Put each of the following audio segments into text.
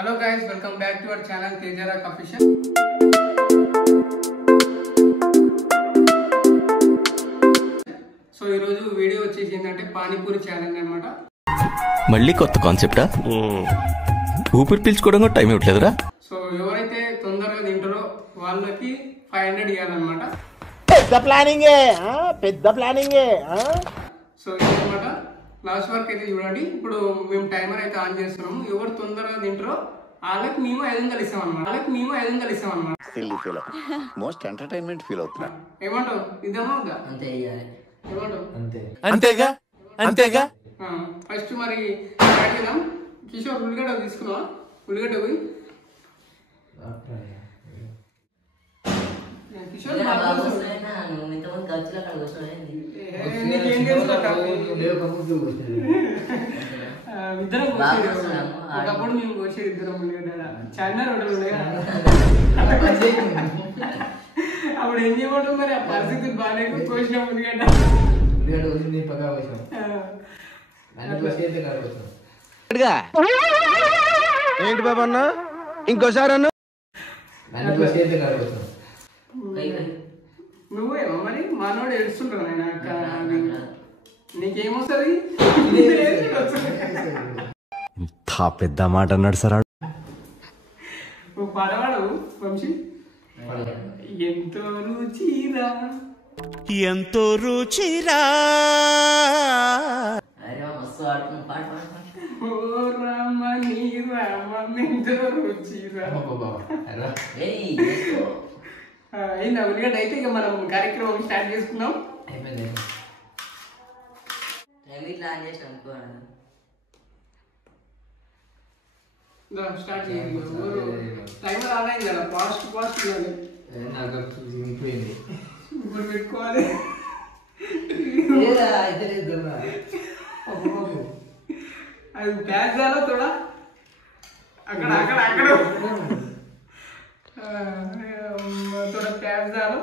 Hello guys, welcome back to our channel Tejarak Official. So ఈ రోజు video వచ్చేసి ఏంటంటే పానీపూరి ఛాలెంజ్ అన్నమాట. మళ్ళీ కొత్త కాన్సెప్టా? ఊపిరి పీల్చుకోవడం కూడా టైం ఇవ్వట్లేదురా. సో ఎవరైతే తొందరగా తింటారో వాళ్ళకి 500 ఇవ్వాలన్నమాట. పెద్ద ప్లానింగే. సో ఇదన్నమాట. లాస్ట్ వరకు అయితే చూడండి. ఇప్పుడు మేము టైమర్ అయితే ఆన్ చేస్తున్నాము. ఎవరు తొందరగా తింటారో వాళ్ళకి మేము 500 ఇస్తామన్నమాట. మోస్ట్ ఎంటర్టైన్మెంట్ ఫీల్ అవుతున్నా. ఏమంటావు? ఇదేమో అంతే ఏమంటావు? అంతేగా ఫస్ట్ మరి స్టార్ట్ చేద్దాం. కిషోర్ ఉల్లిగడ్డ తీసుకున్నావా? ఉల్లిగడ్డ పోయి కిషోర్ నీకేం తెలుసు? ఇద్దరం ఒకప్పుడు మేము కోసేది ఇద్దరం ఉల్లిగడ్డ. చైనా రోడ్లు ఉన్నాయా? అప్పుడు ఏం చేయమంటాం మరి? ఆ పరిస్థితి బాగానే కోసినాం ఉల్లిగడ్డ. ఏంటి బాబా అన్న, ఇంకోసారి అన్న. నువ్వేమో మరి మనోడు ఏడుస్తుంటావు. ఆయన నీకేమొస్తుంది? పెద్ద మాట అన్నాడు సార్. నువ్వు పడవాడు వంశీ. ఎంతో రుచిరా ఎంతో రుచిరా ఓ రామని ఎంతో రుచిరా. అయిందా ఉల్లిగడ్డ? అయితే ఇక మనం కార్యక్రమం స్టార్ట్ చేసుకున్నాం. స్టార్ట్ చేయండి. టైమర్ ఆన్ అయింది కదా, ఫాస్ట్ ఇవ్వాలి. ఇప్పుడు పెట్టుకోవాలి. అది ప్యాక్ చేయాలో తోడా అక్కడ थोड़ा प्याज डालो.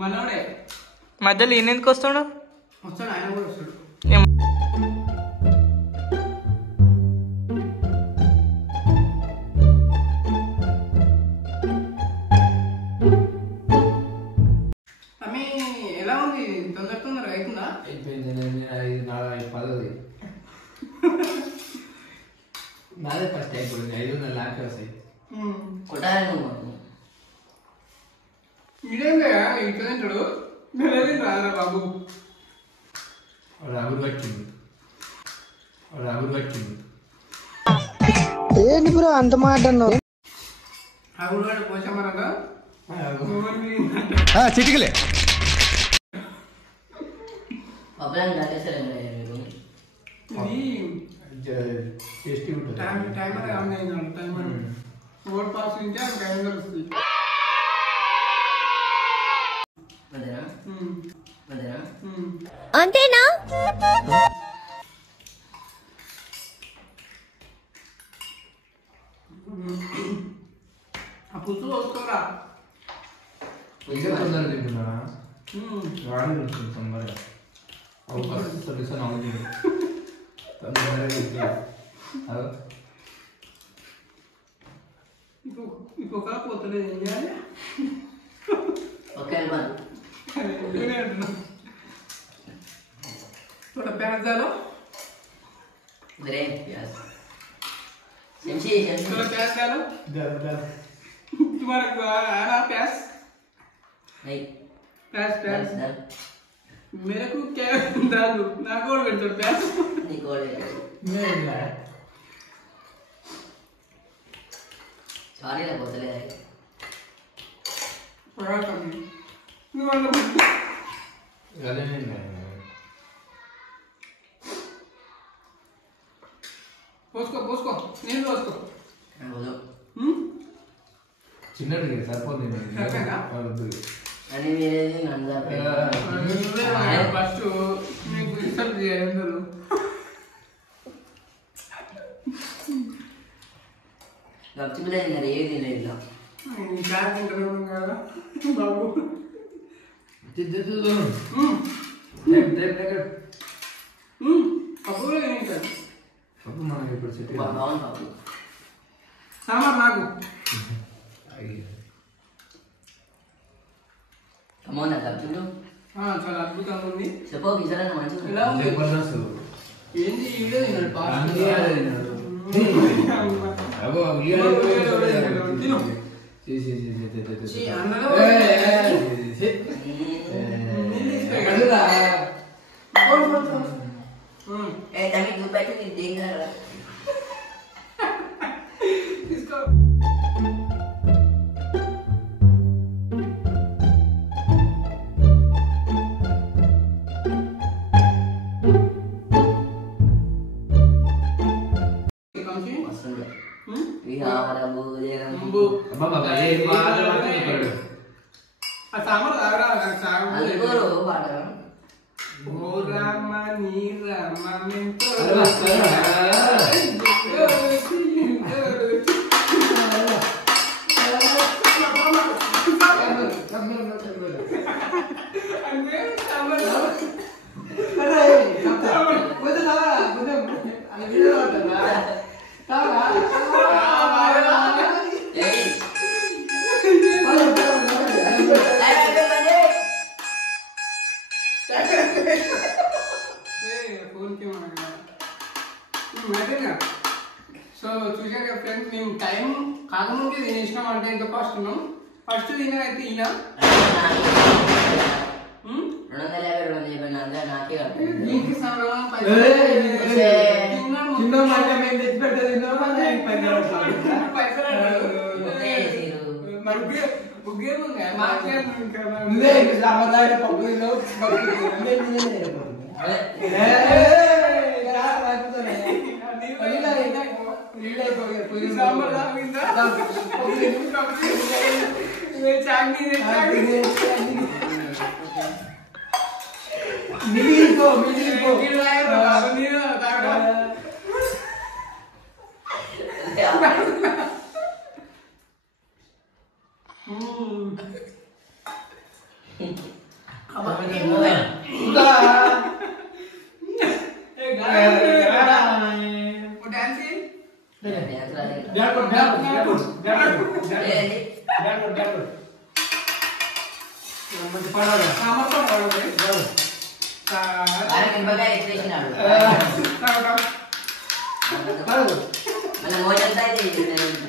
మనోడే మధ్యలో ఈయన ఎందుకు వస్తాడు? వస్తాడు, ఆయన కూడా వస్తాడు. అమ్మి ఎలా ఉంది? తొందరగా అవుతుందా? నాదే ఫస్ట్ అయిపోయింది. 500 లాక్ వస్తాయి. ఇదేం కదా ఇట్లా తింటాడు. రారా బాబు. రబ్బర్ పట్టింది. ఏంటి బ్రో అంత మాట అన్నావు? అప్పుడు కూడా పోసామనగా చిటికలే టేస్టీ ఉంటుంది. టైమర్ ఆన్ అయింది. టైమర్ 4 పాస్ ఉంటే అది 500 వస్తుంది. అంతేనా? ఆ పులుసు వస్తుందా? తొందరగా తింటున్నారా? వాడి ఉంటుంది తొందరగా. అవకాశం నాలెడ్జ్ తొందరగా ఇంకొక పోతలేదు. ఏం చేయాలి? थोड़ा प्याज डालो. थोड़ा प्याज डालो. तुम्हारा आ रहा प्याज? प्याज मेरे को क्या डाल दो ना? कौन करता प्याज? ఖాళీ పోతలే నువ్వు అన్న పోసుకో పోసుకో నేను పోసుకో చిన్నది సరిపోతుంది అని మీరేది ఫస్ట్ నీకు డిస్టర్బ్ చేయాలి గప్చిపిల్లలు మరి ఏది లేదు క్లాస్ తింటాను కదా బాబు పప్పు తింటాను మనకి ఇప్పుడు చెప్పి బాగుంది బాబు సాంబార్ నాకు అమ్మోనా గప్చుడు చాలా అద్భుతంగా ఉంది చెప్పు విచారణ మంచిగా ఎలా ఉంది జబర్దస్త్ ఏంది ఈ వీడియో తిన్నాడు పాస్ తమిళ రూపాయలు నేను దేంగా తీసుకో విహార భోజనం సాంబార్ తాగరా అందుకోరు పాట ఓ రామ నీ రామ సో చూసాక ఫ్రెండ్స్ మేము టైం కాకముందే తినేసినాం అంటే ఎంత ఫస్ట్ ఉన్నాం ఫస్ట్ తినైతే ఈయన 250 నాకే దీనికి సమయం మరి ఉద్యోగం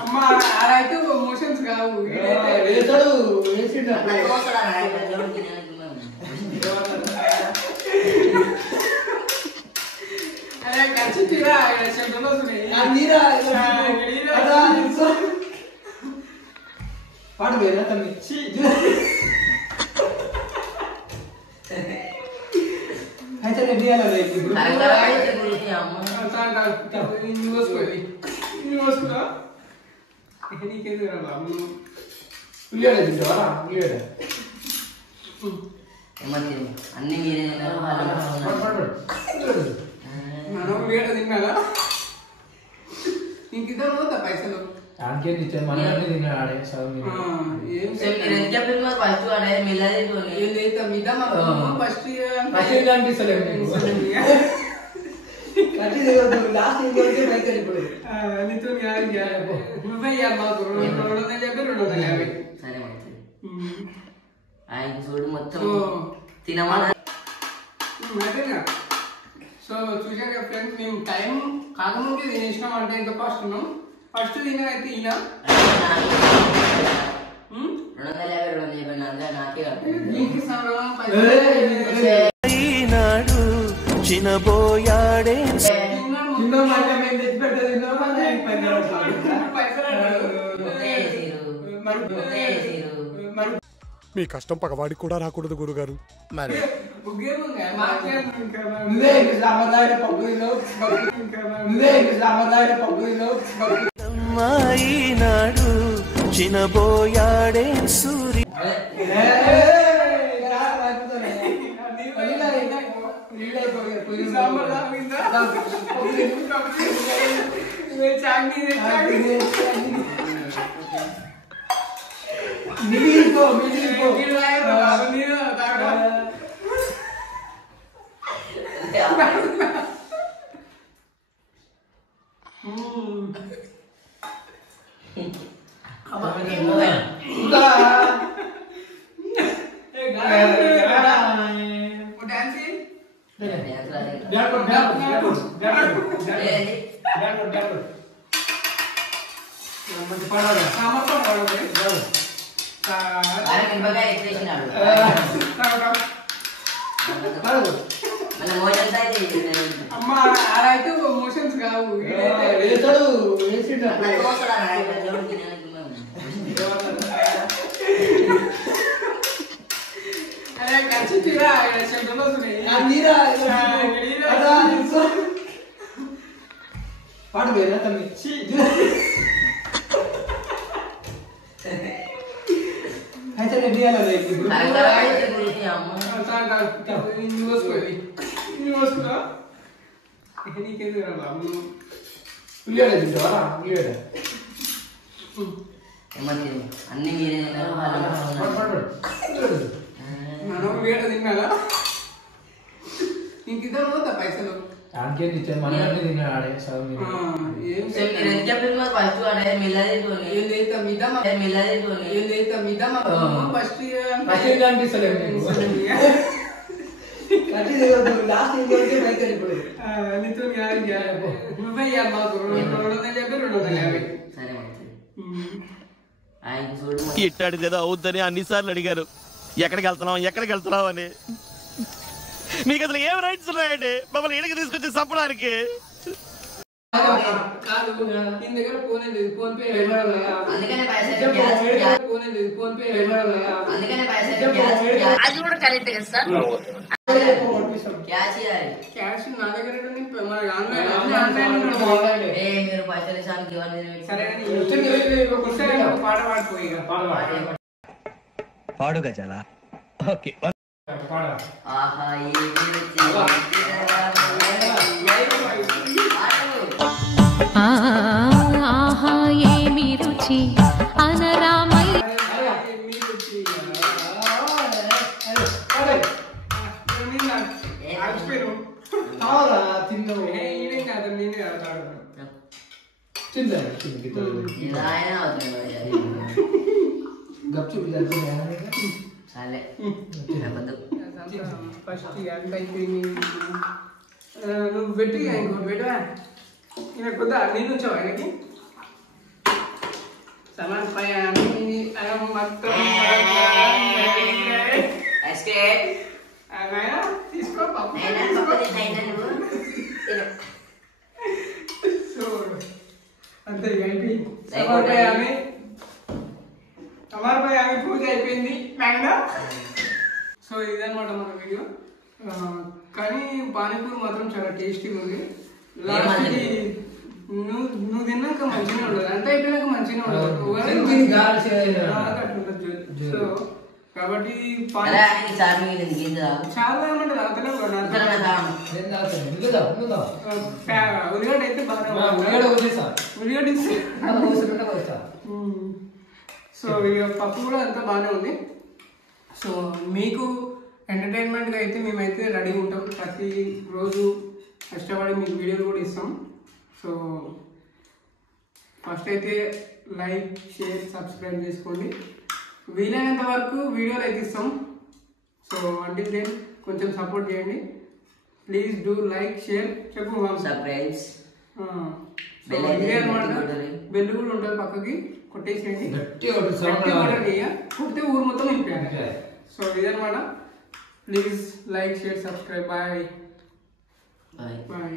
అమ్మా అదైతే మోషన్స్ కావు అదే ఖర్చు తీరా శబ్దంలో పాడు వేరే తమ్మి అయితే రెడీ అవ్వాలి అన్ని మీరే మనం వేట తిన్నారా ఇంకిద్దరు పోతా పైసలు దానికే ఇచ్చాను మనల్ని తిన్నాడు ఆడే ఏం చెప్పిన ఫస్ట్ అనేది మిల్లది ఫస్ట్ అనిపిస్తలేదు నీతో నువ్వే మాకు 250 250 సరే ఆయన చూడు మొత్తం తినమా సో చూసాక ఫ్రెండ్స్ మేము టైం కాకముందే తినేసినాం అంటే ఎంత ఫస్ట్ ఉన్నాం ఫస్ట్ తినైతే ఈయన 250 నాకే దీనికి సమయం చినబోయాడే పైసలు మరి మీ కష్టం పగవాడికి కూడా రాకూడదు గురుగారు. మరి ముగ్గేముంది మాట్లాడుకుంటా నువ్వే సాంప్రదాయ పబ్బులో నువ్వే సాంప్రదాయ పబ్బులో నాడు చినబోయాడే సూర్య అమ్మా అలా అయితే మోషన్స్ కావు పాడు వేరా తమ్మి అయితే రెడీ అవ్వాలి ఇప్పుడు ఉల్లిగడ్డ తింటావా ఉల్లిగడ్డ అన్ని మీరే మనం వేడ తిన్నారా ఇంకిద్దరు పోతా పైసలు దానికేం ఇచ్చాను మన అన్ని తిన్నాడు ఆడే సగం ఏం ఫస్ట్ అడే మిల్లది ఫస్ట్ ఫస్ట్ అనిపిస్తలేదు నీతో నువ్వే ఇవ్వాలి మాకు 250 250. సరే ఆయన చూడు ఇట్టాడిదేదో అవుద్దని అన్నిసార్లు అడిగారు. ఎక్కడికి వెళ్తున్నావు అని. మీకు అసలు ఏం రైట్స్ ఉన్నాయండి మమ్మల్ని ఇక్కడికి తీసుకొచ్చి చంపడానికి? కాదు నీ దగ్గర ఫోన్ లేదు, ఫోన్ పే అందుకనే ఫోన్ లేదు, ఫోన్ పే అది కూడా కరెక్ట్ కదా సార్. క్యాష్ నా దగ్గర మీరు పైసలు ఇస్తానికి సరే పాట పాడిపోయి పాడు గజాల. ఓకే ఆహా ఆహా ఏమి రుచి అనరామై నువ్వు పెట్టి ఇంకోటి పెట్టా ఈయన కొద్దా నేను ఉంచావు ఆయనకి సమర్పయామి మొత్తం తీసుకో సో అంతే కలిపి సమర్పయామి పూజ అయిపోయింది మ్యాంగో. సో ఇదన్నమాట మన వీడియో. కానీ పానీపూరి మాత్రం చాలా టేస్టీగా ఉంది. లాస్ట్కి నువ్వు తిన్నాక మంచిగా ఉండదు, అంత అయిపోయినాక మంచిగా ఉండదు. సో కాబట్టి చాలా ఏమంటారు అతనే ఉల్లిగడ్డ అయితే బాగా ఉల్లిగడ్డ ఇస్తే. సో ఇక పప్పు కూడా అంతా బాగానే ఉంది. సో మీకు ఎంటర్టైన్మెంట్గా అయితే మేమైతే రెడీ ఉంటాం, ప్రతి రోజు కష్టపడి మీకు వీడియోలు కూడా ఇస్తాం. సో ఫస్ట్ అయితే లైక్ షేర్ సబ్స్క్రైబ్ చేసుకోండి. వీలైనంత వరకు వీడియోలు అయితే ఇస్తాం. సో అంటే దెన్ కొంచెం సపోర్ట్ చేయండి ప్లీజ్. డూ లైక్ షేర్ చెప్పు సబ్స్క్రైబ్స్ బెల్ కూడా ఉంటుంది పక్కకి, కొట్టేసేయండి. కొడితే ఊరు మొత్తం నింపాను. సో ఇదన్నమాట. Please like share subscribe. Bye bye.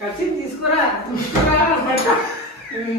ఖర్చు తీసుకురా ఇది